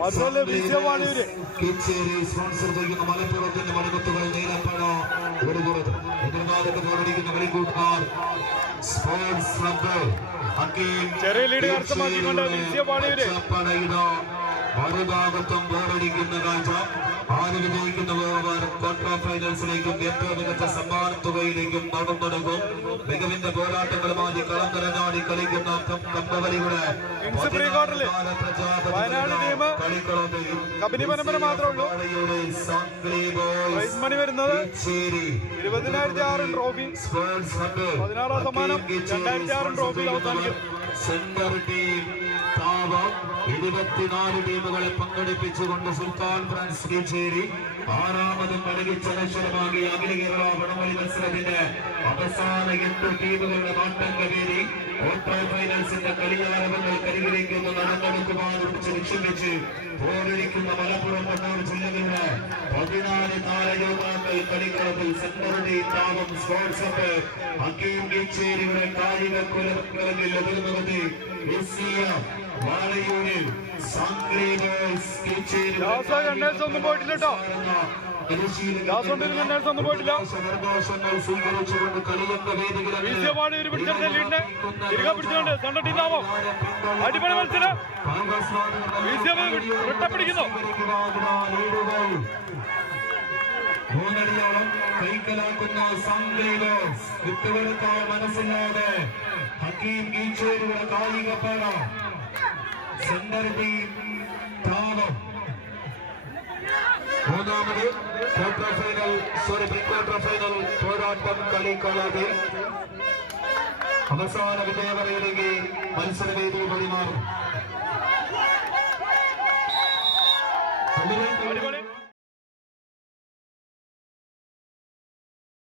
മാത്രമല്ല വിജയവാണിയൂര് കിച്ചേരി സ്പോൺസർ ചെയ്യുന്ന മലപ്പുറത്തിന്റെ മണിമുത്തുകൾ നീലപ്പഴ ഒരു എതിർഭാഗത്ത് പോരടിക്കുന്ന കളിക്കൂട്ടുകാർ സ്പോർട്സ് ക്ലബ്ബ് ചെറിയ ലീഡ് കരസ്ഥമാക്കിക്കൊണ്ട് വിജയവാണിയൂര് പടയിട മറുഭാഗത്തും ബോറടിക്കുന്ന കാഴ്ച. ആര് വിജയിക്കുന്ന ക്വാർട്ടർ ഫൈനൽസിലേക്കും ഏറ്റവും മികച്ച സമ്മാന തുകയിലേക്കും നടന്നെടുക്കും മികവിന്റെ പോരാട്ടങ്ങളുമായി കളന്തരനാടി കളിക്കുന്ന കമ്പവലിയുടെ കിങ്സ് പ്രീ ക്വാർട്ടറിൽ വയനാട് ടീം കബനി പരമ്പര മാത്രമേ ഉള്ളൂ. മണി വരുന്നത് ഇരുപതിനായിരത്തി ആറ് ട്രോഫി. പതിനാറാം സമ്മാനം രണ്ടായിരത്തി ആറ് ട്രോഫിയിൽ അവസാനിക്കും. സെന്റർ ടീം താപം ഇരുപത്തിനാല് ടീമുകളെ പങ്കെടുപ്പിച്ചുകൊണ്ട് സുൽത്താൻ ഫ്രാൻസ് കീച്ചേരി ആറാമതും കളിച്ച മത്സരമാകി അഖില കേരള വടംവലി മത്സരത്തിന്റെ അവസാന എട്ട് ടീമുകളുടെ നാട്ടം കവേരി ക്വാർട്ടർ ഫൈനൽസിന്റെ കളിയാരവങ്ങൾ കരികിലേക്ക് ഒന്ന് നടന്നെടുക്കുവാനുറച്ച് ലക്ഷ്യം വെച്ച് പോരടിക്കുന്ന മലപ്പുറം കണ്ണൂർ ജില്ലകളുടെ പതിനാല് താരയോമാക്കൾ കളിക്കളത്തിൽ സെന്റർ താപം സ്പോർട്സ് അപ്പ് ഹക്കീം കീച്ചേരിയുടെ കായിക കുലങ്ങളിൽ എതിർന്നത് വാളയൂരിൽ ബോയ്സ് കീച്ചേരി പോയിട്ടില്ല കേട്ടോ. ലാഭം അടിപൊളി മത്സരം. മനസ്സില്ലാതെ ഹക്കീം കീച്ചേരിയുടെ കായിക പാട സെന്റർ താപം മൂന്നാമത് quarter final sorry pre quarter final പോരാട്ടം കളിക്കളത്തിൽ അവസാന വിജയവരയിലേക്ക് മത്സരവേദി വഴിമാറും